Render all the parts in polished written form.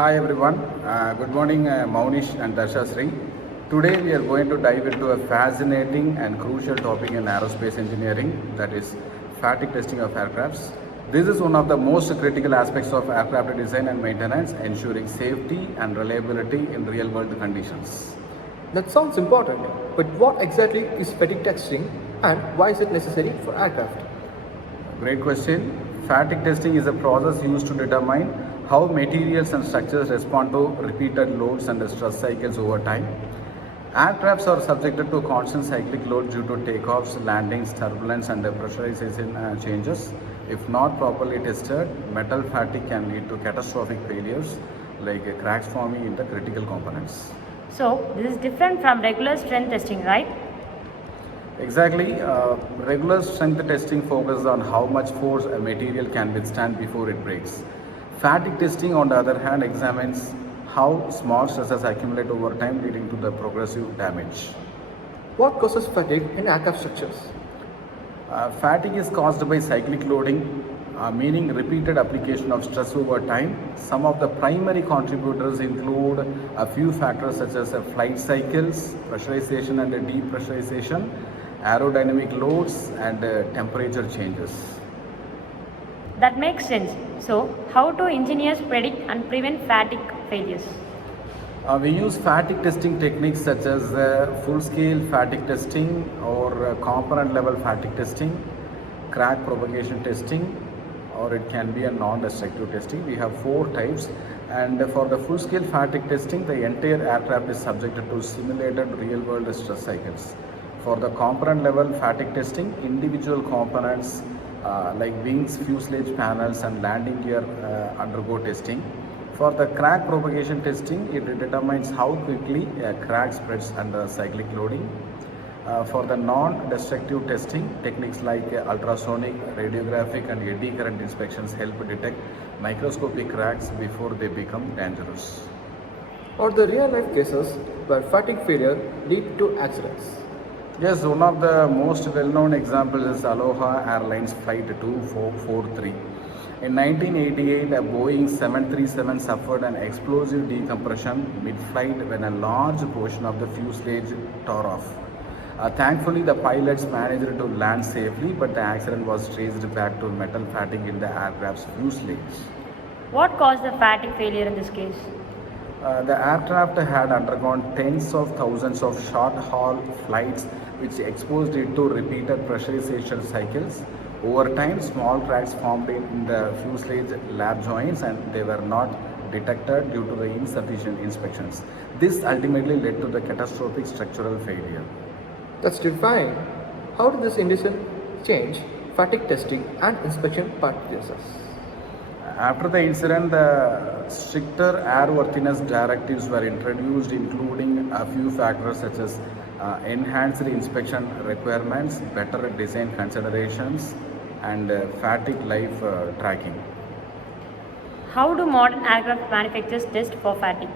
Hi everyone, good morning Maunish and Darsha Sri. Today we are going to dive into a fascinating and crucial topic in aerospace engineering, that is fatigue testing of aircrafts. This is one of the most critical aspects of aircraft design and maintenance, ensuring safety and reliability in real world conditions. That sounds important, but what exactly is fatigue testing and why is it necessary for aircraft? Great question. Fatigue testing is a process used to determine how materials and structures respond to repeated loads and stress cycles over time. Aircrafts are subjected to constant cyclic load due to takeoffs, landings, turbulence, and pressurization changes. If not properly tested, metal fatigue can lead to catastrophic failures like cracks forming into critical components. So, this is different from regular strength testing, right? Exactly. Regular strength testing focuses on how much force a material can withstand before it breaks. Fatigue testing, on the other hand, examines how small stresses accumulate over time, leading to the progressive damage. What causes fatigue in aircraft structures? Fatigue is caused by cyclic loading, meaning repeated application of stress over time. Some of the primary contributors include a few factors such as flight cycles, pressurization and depressurization, aerodynamic loads, and temperature changes. That makes sense. So, how do engineers predict and prevent fatigue failures? We use fatigue testing techniques such as full-scale fatigue testing or component-level fatigue testing, crack propagation testing, or it can be a non-destructive testing. We have four types, and for the full-scale fatigue testing, the entire aircraft is subjected to simulated real-world stress cycles. For the component-level fatigue testing, individual components like wings, fuselage panels, and landing gear undergo testing. For the crack propagation testing, it determines how quickly a crack spreads under cyclic loading. For the non-destructive testing, techniques like ultrasonic, radiographic, and eddy current inspections help detect microscopic cracks before they become dangerous. Or the real life cases where fatigue failure lead to accidents? Yes, one of the most well-known examples is Aloha Airlines Flight 2443. In 1988, a Boeing 737 suffered an explosive decompression mid-flight when a large portion of the fuselage tore off. Thankfully, the pilots managed to land safely, but the accident was traced back to metal fatigue in the aircraft's fuselage. What caused the fatigue failure in this case? The aircraft had undergone tens of thousands of short-haul flights, which exposed it to repeated pressurization cycles. Over time, small cracks formed in the fuselage lap joints, and they were not detected due to the insufficient inspections. This ultimately led to the catastrophic structural failure. That's terrifying. How did this indecision change fatigue testing and inspection practices? After the incident, the stricter airworthiness directives were introduced, including a few factors such as enhanced inspection requirements, better design considerations, and fatigue life tracking. How do modern aircraft manufacturers test for fatigue?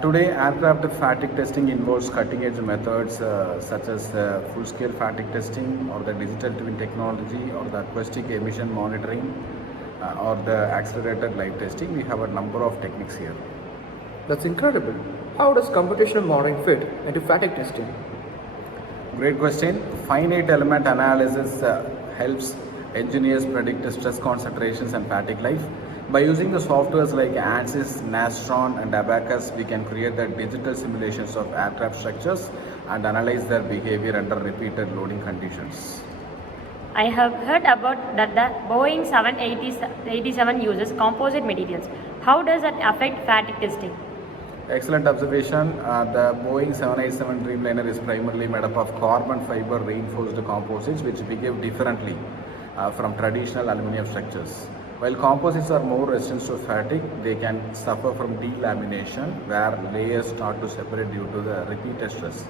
Today, aircraft fatigue testing involves cutting-edge methods such as full-scale fatigue testing, or the digital twin technology, or the acoustic emission monitoring, or the accelerated live testing. We have a number of techniques here. That's incredible. How does computational modeling fit into fatigue testing? Great question. Finite element analysis helps engineers predict stress concentrations and fatigue life. By using the softwares like ANSYS, Nastron, and Abacus, we can create the digital simulations of aircraft structures and analyze their behavior under repeated loading conditions. I have heard about that the Boeing 787 uses composite materials. How does that affect fatigue testing? Excellent observation. The Boeing 787 Dreamliner is primarily made up of carbon fiber reinforced composites, which behave differently from traditional aluminum structures. While composites are more resistant to fatigue, they can suffer from delamination, where layers start to separate due to the repeated stress.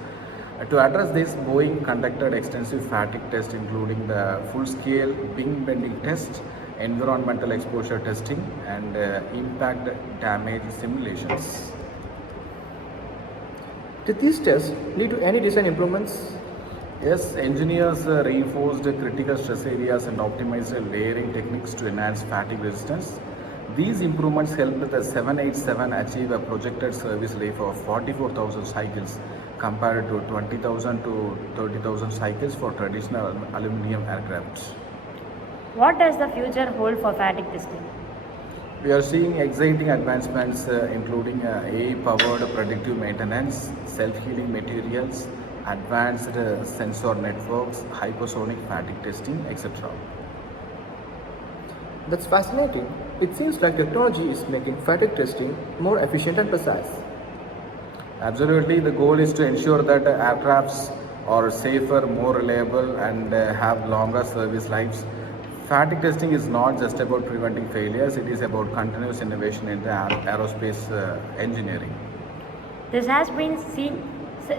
To address this, Boeing conducted extensive fatigue tests, including the full-scale wing bending test, environmental exposure testing, and impact damage simulations. Did these tests lead to any design improvements? Yes, engineers reinforced critical stress areas and optimized layering techniques to enhance fatigue resistance. These improvements helped the 787 achieve a projected service life of 44,000 cycles compared to 20,000 to 30,000 cycles for traditional aluminum aircraft. What does the future hold for fatigue testing? We are seeing exciting advancements including AI-powered predictive maintenance, self-healing materials, advanced sensor networks, hypersonic fatigue testing, etc. That's fascinating. It seems like technology is making fatigue testing more efficient and precise. Absolutely, the goal is to ensure that aircrafts are safer, more reliable, and have longer service lives. Fatigue testing is not just about preventing failures, it is about continuous innovation in the aerospace engineering. This has been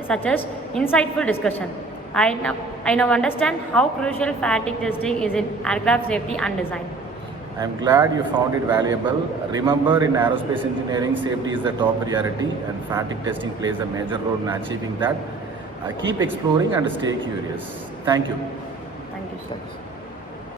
such as insightful discussion. I now understand how crucial fatigue testing is in aircraft safety and design. I am glad you found it valuable. Remember, in aerospace engineering, safety is the top priority, and fatigue testing plays a major role in achieving that. Keep exploring and stay curious. Thank you. Thank you, sir. Thanks.